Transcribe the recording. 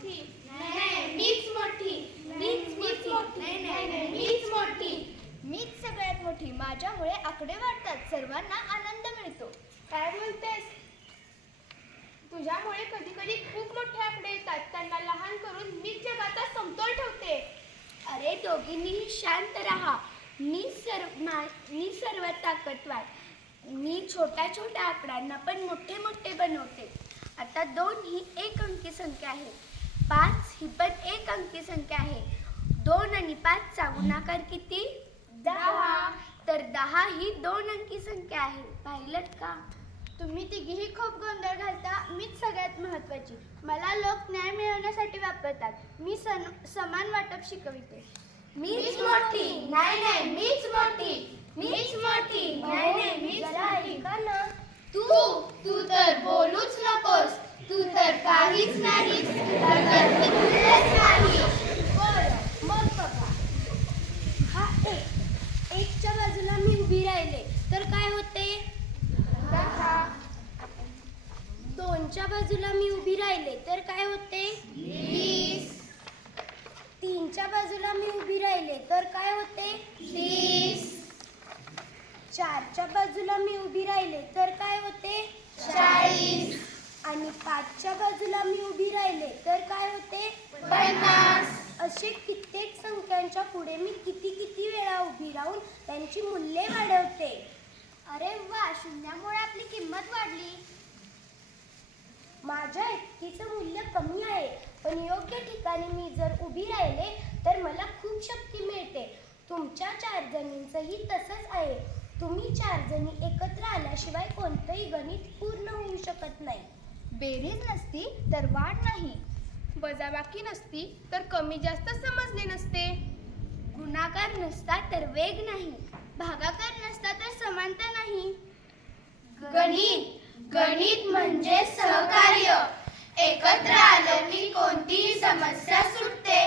मोठी. नाही मीच मोठी. मीच मोठी. नाही मीच मोठी. मीच सगळ्यात मोठी. माझ्यामुळे आकडे वाढतात, सर्वांना आनंद मिळतो. काय बोलतेस? तुझ्यामुळे कधी कधी खूप मोठे आकडे येतात, त्यांना लहान करून मीच जगाचा समतोल ठेवते. अरे दोघींनीही शांत राहा. मी सर्वात ताकदवार. मी छोट्या छोट्या आकड्यांना पण मोठे मोठे बनवते. आता 2 ही एक अंकी संख्या आहे. 5 ही पण एक अंकी संख्या आहे. 2 आणि 5 चा गुणाकार किती? 10. तर 10 ही 2 अंकी संख्या आहे. पाहिलं का? तुम्ही तिघीही खूप गोंधळ घालता. मीच सगळ्यात महत्वाची. मला लोक न्याय मिळवण्यासाठी वापरतात. मी समान वाटप शिकविते. मीच मोठी. नाही मीच मोठी. मीच मोठी. नाही मीच मोठी. तू तर बोलूच नकोस. तू तर काहीच नाहीस. बरं, मग बघा. हा एकच्या बाजूला मी उभी राहिले तर काय होते? 10. 2च्या बाजूला मी उभी राहिले तर काय होते? 20. 3च्या बाजूला मी उभी राहिले तर काय होते? 30. 4च्या बाजूला मी उभी राहिले तर काय होते? 40. आणि 5च्या बाजूला मी उभी राहिले तर काय होते? 50. असे कित्येक संख्यांच्या पुढे मी किती वेळा उभी राहून त्यांची मूल्ये वाढवते. अरे वा, शून्यामुळे आपली किंमत वाढली. माझ्या एकटीचं मूल्य कमी आहे, पण योग्य ठिकाणी मी जर उभी राहिले तर मला खूप शक्ती मिळते. तुमच्या 4 जणींचंही तसंच आहे. तुम्ही 4 जणी एकत्र आल्याशिवाय कोणतंही गणित पूर्ण होऊ शकत नाही. बेरीज नसती तर वाढ नाही. वजाबाकी नसती तर कमी जास्त समजले नसते. गुणाकार नसता तर वेग नाही. भागाकार नसता तर समानता नाही. गणित म्हणजे सहकार्य. एकत्र आलं की कोणतीही समस्या सुटते.